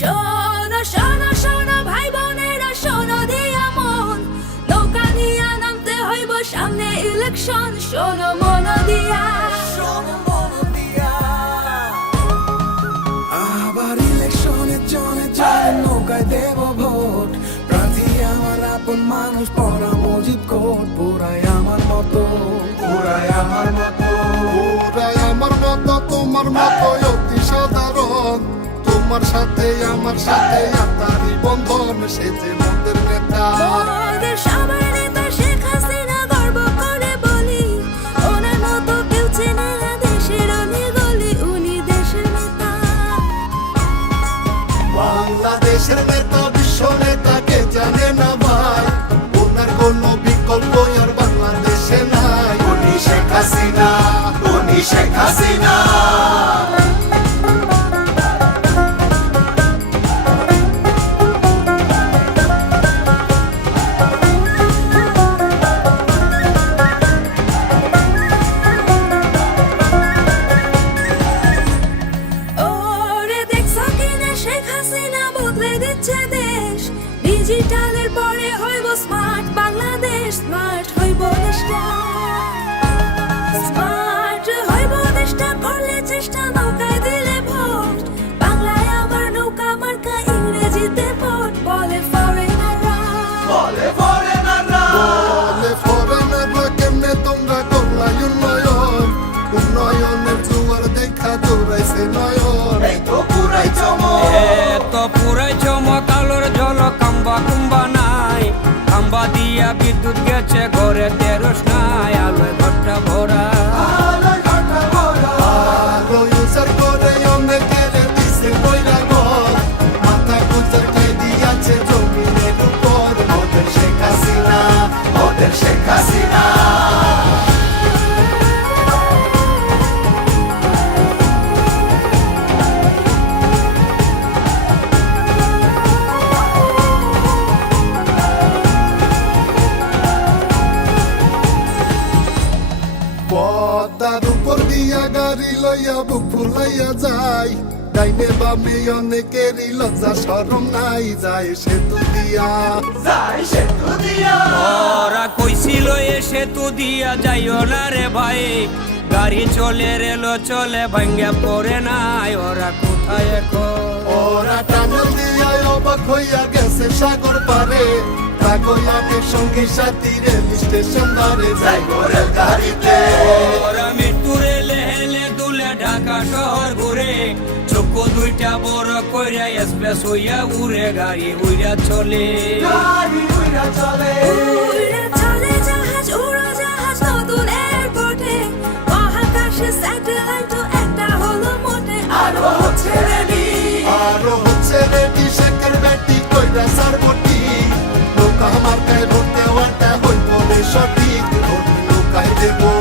শোনো শোনো শোনো ভাই বোনেরা শোনো দিয়া মন। নৌকা নিয়া সামনে ইলেকশন শোনো আবার ইলেকশনে জনে যায় নৌকায় দেব ভোট। প্রার্থী আমার আপন মানুষ পড়া মজিদ কোট। আমার মতো আমার মতো। তোমার মতো অতি সদা তোমার সাথে আমার সাথে আত্মারি বন্ধন সে যে মন্দির নেতা। মোদের সবার নেতা শেখ হাসিনা গর্ব করে বলি। ওনার মতো কেউ চেনে না দেশের গলি উনি দেশের নেতা। বাংলাদেশের নেতা বিশ্ব নেতাকে জানে না ভাই। ওনার কোনো বিকল্প আর বাংলাদেশে নাই। উনি শেখ হাসিনা উনি শেখ হাসিনা। বদলে দিচ্ছে দেশ। ডিজিটালের পরে হইব স্মার্ট বাংলাদেশ স্মার্ট হইব দেশটা। স্মার্ট হইব দেশটা করলে চেষ্টা নৌকায় দিলে ভোট। বাংলায় আমার নৌকা মার্কা ইংরেজিতে ভোট। বলে ফরেনাররা বলে ফরেনাররা কেমনে তোমরা উন্নয়ন? উন্নয়নের জোয়ার দেখা দৌড়াইছে নয়ন। habitude. পদ্মার উপর দিয়া গাড়ি লইয়া বুক ফুলাইয়া যায় ডাইনে বামে অনেকেরই লজ্জা সরম নাই যায় সেতু দিয়া। যায় সেতু দিয়া। ওরা কইছিল এ সেতু দিয়া যাইও না রে ভাই। গাড়ি চলে রেলো চলে ভাঙ্গা পড়ে নাই। ওরা কোথায় এখন? ওরা টানেল দিয়া অবাক হইয়া গেছে সাগর পারে তাগয়াকে সঙ্গে সাথী রেল স্টেশন ধরে যাই করে গাড়িতে। মৃত্যুরে লেহেলে দুলে ঢাকা শহর ঘুরে চোখ দুইটা বড় কইরা এক্সপ্রেস হইয়া উড়ে গাড়ি উইরা চলে। উড়ে চলে। সঠিক ভোট নৌকায় দেব